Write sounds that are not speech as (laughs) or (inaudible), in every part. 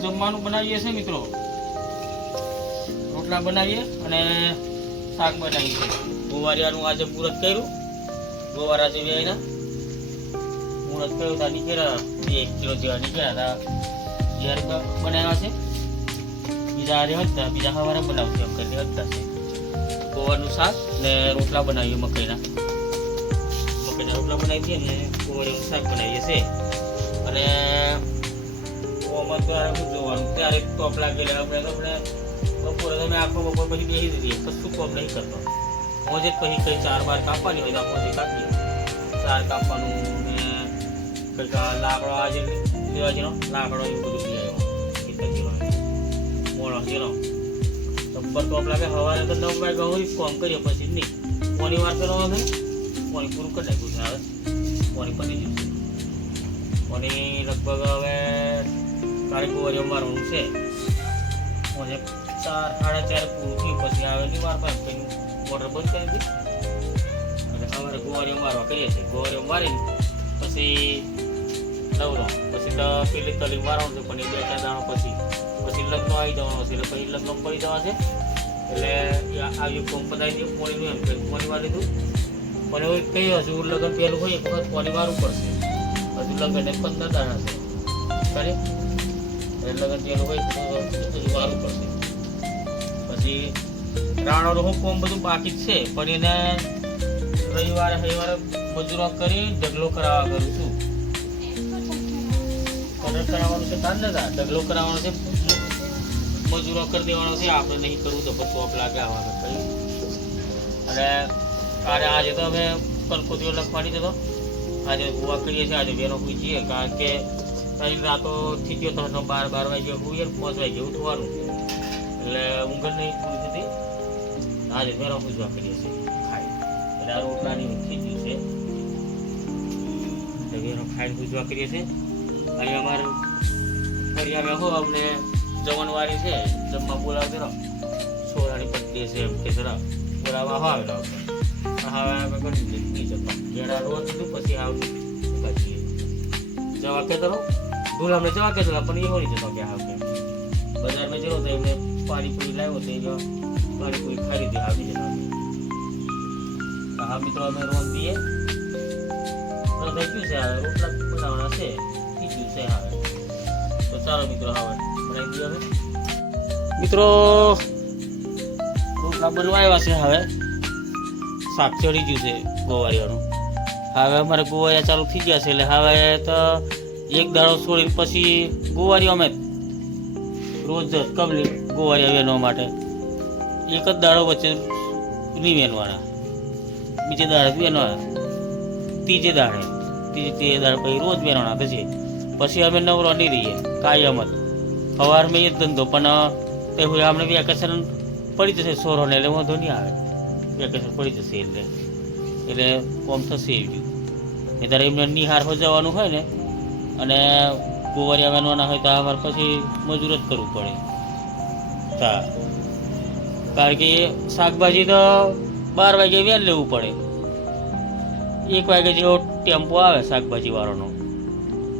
જમવાનું બનાવીએ છીએ મિત્રો. રોટલા બનાવીએ અને શાક બનાવીએ. ગોવારિયાનું આજે મુહૂર્ત કર્યું. ગોવારા જેવી આવીને મુહૂર્ત કર્યું ત્યાં નીકળ્યા બે એક કિલો જેવા નીકળ્યા હતા જ્યારે બનાવ્યા છે. બીજા હારે હતા બીજા સવારે બનાવશે એમ કરીને હતા છે. ગોવાનું શાક ને રોટલા બનાવીએ મકાઈના. મકાઈના રોટલા બનાવી દઈએ ને ગોવારીનું શાક બનાવીએ છીએ અને ઓમાં તો આ શું જોવાનું? ત્યારે ટોપ લાગેલા આપણે તો આપણે બપોરે તમે આખો બપોર પછી બેસી દીધી કશું કોમ નહીં કરતો. મોજે જ પછી કઈ ચાર બાર કાપવાની હોય તો આપણે મોજે કાપીએ ચાર કાપવાનું ને કંઈક આ લાકડો આજે લેવા જેનો, લાકડો એવું બધું લઈ આવ્યો. ખેતર જેવા મોણો જેનો. ટબ્બર ટોપ લાગે, સવારે તો નવ વાગે હોય કોમ કરીએ, પછી નહીં. કોની વાર કરવાનો છે કોની પૂરું કરી નાખ્યું છે હવે? કોની પતી જશે કોની લગભગ હવે તારે ગોવારી મારવાનું છે. મને ચાર, સાડા ચાર પૂરું પછી આવેલી વાર પાસે પછી ઓર્ડર બંધ કરી દીધી. એટલે અમારે ગોવારીઓ અમારવા કરીએ છીએ. ગોવારીઓ મારીને પછી નવરો, પછી તો, પેલી તલી મારવાનું છે, પણ એ બે, ચાર દાણો પછી. પછી લગ્ન આવી જવાનું છે, એટલે પછી લગ્ન પડી જવા છે. એટલે આવ્યું કોમ પતાવી દઈએ પોણીનું એમ કે પોણી વાર લીધું. પણ એવું કઈ હજુ લગ્ન પહેલું હોય એક વખત પોણી વારવું પડશે હજુ લગ્ન પંદર દાણા છે. ખરે? લગ્ન પહેલું હોય તો બધું પડશે. પછી રાણાનું હું કોમ બધું બાકી જ છે, પણ એને રવિવારે રવિવારે મજૂરો કરી ઢગલો કરાવવા કરું છું. કલર કરાવવાનું છે તાર નતા ઢગલો કરાવવાનો છે, મજૂરો કરી દેવાનો છે, આપણે નહીં કરવું તો પછી ઓપ લાગે આવવાનું કઈ. અને કાલે આજે તો અમે કલકોતીઓ લખવાની હતો આજે ગોવા કરીએ છીએ, આજે બેનો પૂછીએ, કારણ કે તારી રાતો થઈ ગયો હતો બાર બાર વાગ્યો હું યાર પાંચ વાગે ઉઠવાનું. એટલે ઊંઘ નહીં પૂરી થતી. આજે મેરો પૂજવા કરીએ છીએ ખાઈ. એટલે આ રોટલાની થઈ ગયું છે. એટલે બેનો ખાઈને પૂજવા કરીએ છીએ અહીં અમારે ફરી અમે હો અમને જમણવારી છે જમવા બોલાવ કરો છોરાની પત્તી છે એમ કે જરા. બોલાવવા આવે તો હવે અમે કરી દીધું જતો ઘેરા રોજ પછી આવું જવા કે અમને જવા કે પણ એ નહીં જતો કે હા કે. બજારમાં જેવો તો એમને પાણીપુરી લાવ્યો તો એનો ખાઈ લીધી આવી જતો હા મિત્રો અમે રોજ દઈએ તો થઈ ગયું છે હવે રોટલા બનાવવાના છે ગયું છે હવે. તો ચાલો મિત્રો, હવે બનાવી દઈએ હવે. મિત્રો, રોટલા બનવા છે હવે. શાક ચડી ગયું છે ગોવારિયાનું હવે અમારે ગોવાયા ચાલુ થઈ ગયા છે, એટલે હવે તો એક દાડો છોડીને પછી ગોવારીઓ અમે રોજ કબલી ગોવારિયા વેનવા માટે. એક જ દાડો વચ્ચે નહીં વેનવાના બીજે દાડે વેનવાના ત્રીજે દાડે. ત્રીજે ત્રીજે દાડે પછી રોજ વેનવાના પછી પછી અમે નવરો નહીં રહીએ, કાયમ જ. સવારમાં એ જ ધંધો, પણ તે હોય અમને વેકેશન પડી જશે સોરોને એટલે વાંધો નહીં આવે. વેકેશન પડી જશે એટલે. એટલે કોમ થશે એવી. એ તારે એમને નિહાર હો જવાનું હોય ને અને કુંવરિયા બનવાના હોય તો અમારે પછી મજૂર જ કરવું પડે. તા કારણ કે શાકભાજી તો બાર વાગે વેલ લેવું પડે. એક વાગે જેવો ટેમ્પો આવે શાકભાજી વાળાનો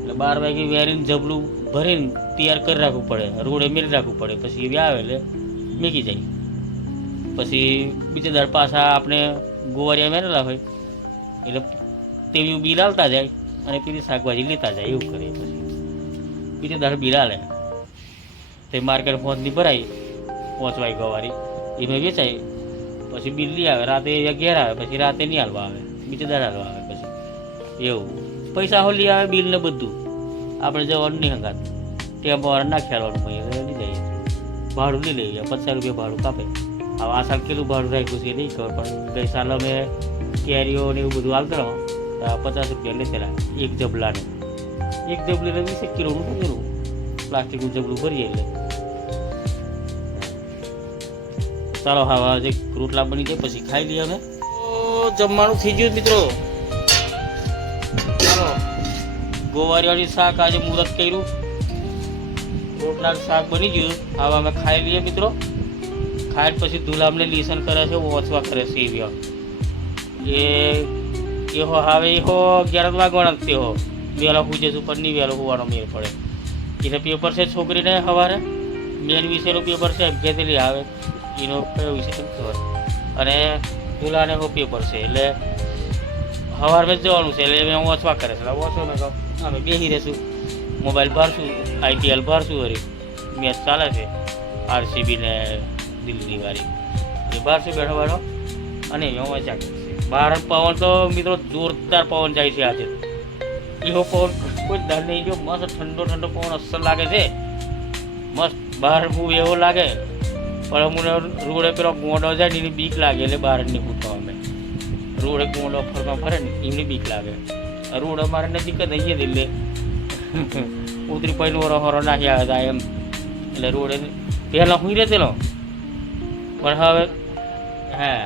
એટલે બાર વાગે વેરીને જબલું ભરીને તૈયાર કરી રાખવું પડે. રોડે મેળી રાખવું પડે. પછી એ આવે એટલે મેકી જાય. પછી બીજા દર પાછા આપણે ગોવારિયા મેરેલા હોય. એટલે તેવી બિલ આવતા જાય. અને પેલી શાકભાજી લેતા જાય, એવું કરે પછી. બીજા દાડે બિલ આલે તે માર્કેટ પહોંચની ભરાય પહોંચવાય ગવારી. એમાં વેચાય. પછી બિલ લઈ આવે, રાતે ઘેર આવે, પછી રાતે નહીં હાલવા આવે. બીજા દાડે હાલવા આવે પછી. એવું. પૈસા હોલી આવે, બિલ ને બધું. આપણે જવાનું નહીં હંગાત. ટેમ્પો વાળા ના ખેલવાનું પછી લઈ જઈએ ભાડું લઈ લઈએ, પચાસ રૂપિયા ભાડું કાપે. હવે આ સાલ કેટલું ભાડું રાખ્યું છે નહીં ખબર, પણ ગઈ સાલ અમે કેરીઓ ને એવું બધું હાલતા પચાસ રૂપિયા લેતેલા એક જબલાને. એક જબલીને વીસ એક કિલોનું શું કરું પ્લાસ્ટિકનું જબલું ભરીએ એટલે. ચાલો, હવે જે રોટલા બની જાય, પછી ખાઈ લઈએ અમે. જમવાનું થઈ ગયું મિત્રો. ચાલો. ગોવારીવાળી શાક આજે મુહૂર્ત કર્યું. રોટલાનું શાક બની ગયું. હવે અમે ખાઈ લઈએ મિત્રો. ખાઈ પછી દુલામને લીસન કરે છે ઓછવા કરે છે એવી એ એહો, હવે એહો અગિયાર વાગવાના જ તેહો વહેલો પૂજે છે પણ નહીં વહેલો હોવાનો મેળ પડે. એને પેપર છે છોકરીને સવારે મેન વિષયનું પેપર છે અગિયારથી આવે. એનો કયો વિષય ખબર. અને દુલાને હો પેપર છે, એટલે સવારમાં જ જવાનું છે, એટલે મેં વાંચવા કરે છે. વાંચો મેં કહું અમે બેસી રહીશું. મોબાઈલ ભરશું આઈપીએલ ભરશું વળી. મેચ ચાલે છે આરસીબી ને દિલ્હી વાળી એ ભરશું બેઠો બેઠો. અને એમાં મજા કરશે. બહાર પવન તો મિત્રો જોરદાર પવન જાય છે આજે. એવો પવન કોઈ દર નહીં, જો મસ્ત ઠંડો ઠંડો પવન અસર લાગે છે. મસ્ત બહાર હું એવો લાગે પણ અમને રોડે પેલો ગોંડો જાય ને એની બીક લાગે એટલે બહાર નીકળતો અમે. રોડે ગોંડો ફરવા ફરે ને એમની બીક લાગે. રોડ અમારે નજીક જ નહીં દિલ્હી (laughs) ઉતરી પૈનો વરો હરો નાખ્યા હતા એમ. એટલે રોડે પહેલાં હું રહેતેલો પણ હવે, હા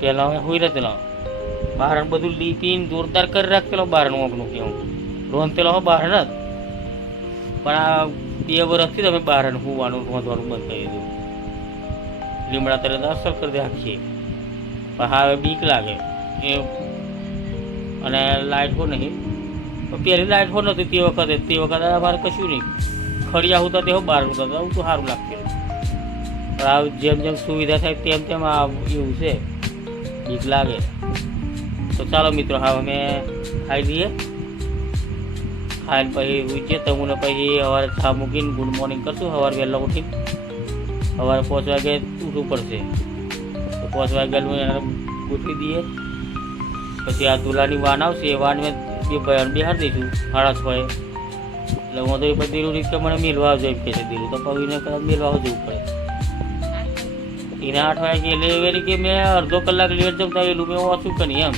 પહેલાં હવે હુઈ રહેતેલો બહારણ બધું લીપીને જોરદાર કરી રાખ પેલો બહારણ ઓગનું કે કેવું રોન પેલો હો બહાર જ. પણ આ બે વર્ષથી તમે બહારણ હોવાનું, રોંધવાનું બંધ કરી દીધું. લીમડા તરત અસર કરી દે આખી પણ હવે બીક લાગે. એ અને લાઇટ હો નહીં. પહેલી લાઇટ હો નહોતી તે વખતે. તે વખતે અમારે કશું નહીં. ખડિયા હોતા તે હો બહાર હતા તો સારું લાગતું. પણ આ જેમ જેમ સુવિધા થાય તેમ તેમ આ એવું છે. બીક લાગે. તો ચાલો મિત્રો, હવે અમે ખાઈ લઈએ. ખાઈને પછી ઉઠીએ તમને પછી સવારે ચા મૂકીને ગુડ મોર્નિંગ કરશું. સવારે વહેલા ઉઠી સવારે પાંચ વાગે ઉઠવું પડશે. તો પાંચ વાગ્યાનું એને ગોઠવી દઈએ. પછી આ દુલાની વાન આવશે. એ વાન મેં બે બયાન બિહાર દઈશું સાડા છ એટલે હું તો એ બધી કે મને મેળવા આવજો એમ કે છે દીધું તો પછી એને કદાચ મેળવા જવું પડે. એને આઠ વાગે એટલે એવી કે મેં અડધો કલાક લેટ જમતા એલું મેં વાંચું કે નહીં એમ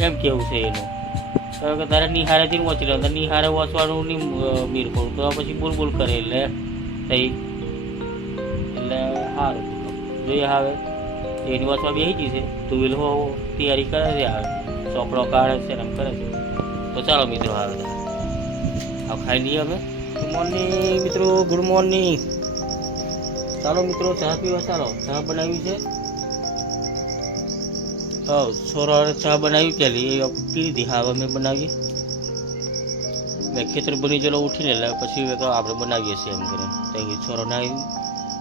એમ કેવું છે એનું કારણ કે તારે નિહારેથી વાંચી લેવાનું નિહારે વાંચવાનું નહીં મીર પડું તો પછી બોલ બોલ કરે એટલે થઈ એટલે સારું જોઈએ હવે એની વાંચવા બેસી ગઈ છે ટુ વ્હીલ હો તૈયારી કરે છે હવે ચોપડો કાઢે છે ને એમ કરે છે તો ચાલો મિત્રો હવે હવે ખાઈ લઈએ અમે ગુડ મોર્નિંગ મિત્રો ગુડ મોર્નિંગ ચાલો મિત્રો, ચા પીવા ચાલો. ચા બનાવી છે. હા છોરાએ ચા બનાવી પેલી એ પી લીધી. હા અમે બનાવીએ મેં ખેતર બની ગયેલો ઉઠીને એટલે પછી મેં કહ્યું આપણે બનાવીએ છીએ એમ કરીને. તો એ છોરો નાહી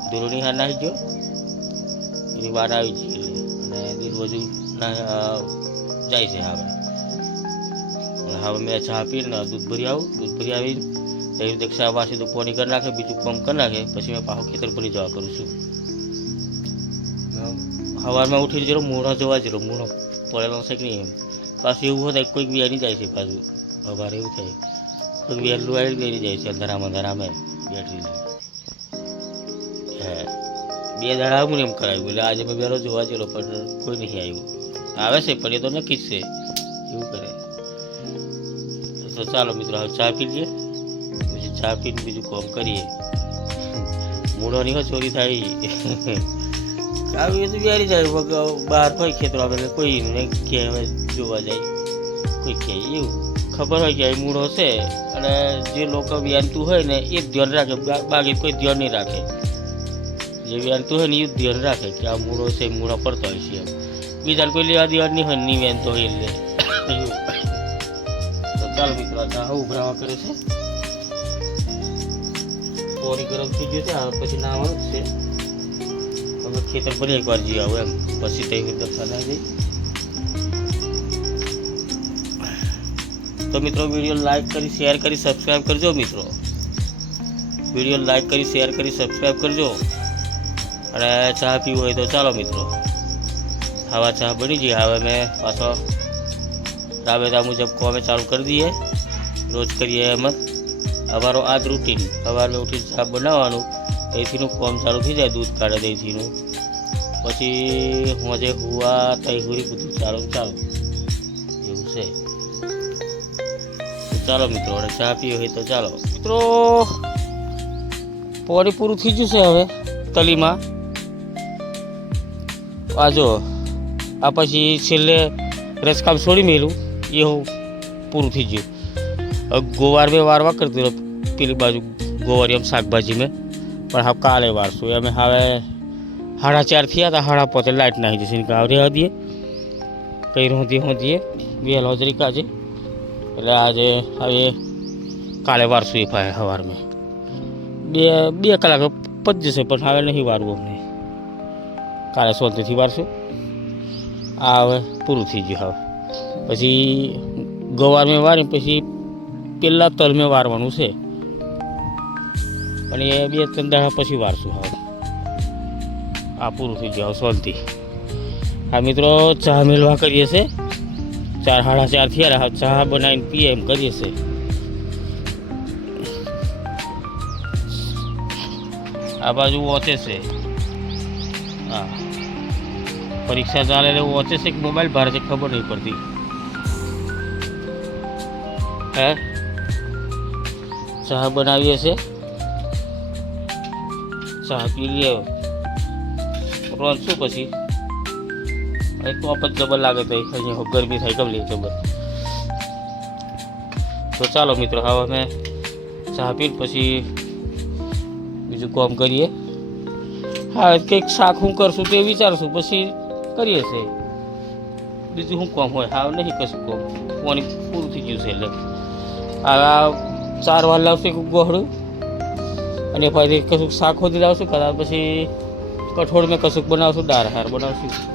ધીરુની હા નાહી ગયો. એની વાર આવી ગઈ એટલે. અને દિલ બધું ના જાય છે હવે. અને હવે મેં ચા પીને દૂધ ભરી આવું. દૂધ ભરી આવીને તો એવી દીક્ષા વાસી તો પોણી કરી નાખે બીજું પંપ કરી નાખે પછી મેં પાછું ખેતર ભરી જવા કરું છું. સવારમાં ઉઠી જરો મૂળો જોવા જરો મૂળો પડેલો છે કે નહીં એમ. પાછું એવું થાય કોઈક બિયારી જાય છે પાછું. સવારે એવું થાય. કોઈક વહેલું આવી બેરી જાય છે અંધારામાં અંધારામાં બેટરી હે. બે દાડા આવું ને એમ કરાવ્યું. એટલે આજે મેં બેરો જોવા ગયેલો પણ કોઈ નહીં આવ્યું. આવે છે પણ એ તો નક્કી જ છે. એવું કરે. તો ચાલો મિત્રો હવે ચા પી લઈએ. ચા પીને બીજું કામ કરીએ. મૂળોની હો, ચોરી થાય. આવી તો બેરી જાય બહાર હોય ખેતરો એટલે કોઈ નહીં કે જોવા જાય. કોઈ કે એવું. ખબર હોય કે મૂળો છે, અને જે લોકો વ્યાનતું હોય ને, એ ધ્યાન રાખે. બાકી કોઈ ધ્યાન નહીં રાખે. જે વ્યાનતું હોય ને, એ ધ્યાન રાખે કે આ મૂળો છે, મૂળો પડતો હોય છે એમ. બીજાને કોઈ લેવા દેવા નહીં હોય નહીં વ્યાનતો હોય એટલે. તો ચાલો મિત્રો, આ ઉભરાવા કરે છે. પોરી ગરમ થઈ ગયું છે પછી નાવાનું જ છે. હવે ખેતર પર એકવાર જઈ આવું એમ. પછી તઈ ફરા જઈ તો મિત્રો, વીડિયો લાઈક કરી, શેર કરી સબસ્ક્રાઈબ કરજો મિત્રો. વીડિયો લાઈક કરી, શેર કરી સબસ્ક્રાઈબ કરજો. અને ચા પીવું હોય તો ચાલો મિત્રો. હવા ચા બની જઈએ હવે મેં પાછો રાબેતા મુજબ કોમે ચાલુ કરી દઈએ. રોજ કરીએ એમ જ. અમારો આ જ રૂટીન સવારે ઉઠીને ચા બનાવવાનું અહીંથીનું કોમ ચાલુ થઈ જાય, દૂધ કાઢે અહીંથીનું પછી હું આજે હુવા, તઈ હુરી બધું ચાલુ ચાલુ. એવું છે. ચાલો મિત્રો, હવે ચા પીવી હોય તો ચાલો. મિત્રો, પોણી પૂરું થઈ ગયું છે હવે, તલીમાં. આ જો, આ પછી છેલ્લે રસકામ છોડી મેલું. એ હું પૂરું થઈ ગયું. ગોવાર મેં વારવા કરતી રહ્યો પેલી બાજુ ગોવારી એમ શાકભાજી મેં પણ હવે કાલે વારશું અમે હવે સાડા ચાર થયા હતા સાડા પોતે લાઇટ નાખી જશે કે આવરે દઈએ કઈ રોંધી હોંધીએ બે લોજરી કાજે એટલે આજે હવે કાલે વારશું એ ભાઈ સવારમાં બે બે કલાક પતી જશે પણ હવે નહીં વારવું અમને કાલે શાંતિથી વારશું આ હવે પૂરું થઈ ગયું હવે પછી ગવાર મેં વારી પછી પેલા તલમે વારવાનું છે. અને એ બે ત્રણ દાડા પછી વારશું હવે. આ પૂરું થઈ ગયું શાંતિ આ મિત્રો, ચા મેળવા કરીએ છે. ચાર સાડા ચાર થયા ચા બનાવીને પીએ એમ કરીએ છે. આ બાજુ વોચે છે. હા. પરીક્ષા ચાલે એટલે વોચે છે કે મોબાઈલ? ભારે છે, ખબર નહીં પડતી. હે? ચા બનાવીએ છે. ચા પી લઈએ રોજ શું પછી? એ ટોપ જ ડબલ લાગે તો અહીંયા ગરમી થાય ગમલી જબર તો ચાલો મિત્રો, હવે અમે ચા પી પછી બીજું કામ કરીએ. હા કંઈક શાક હું કરશું તે વિચારશું, પછી કરીએ છે. બીજું શું કામ હોય? હા, નહીં કશું કામ. પાણી પૂરું થઈ ગયું છે એટલે. આ ચાર વાર લાવશું એક ગોહળું અને પછી કશુંક શાક ખોદી લાવશું કદાચ પછી કઠોળ મેં કશુંક બનાવશું, દાળ હાર બનાવશું.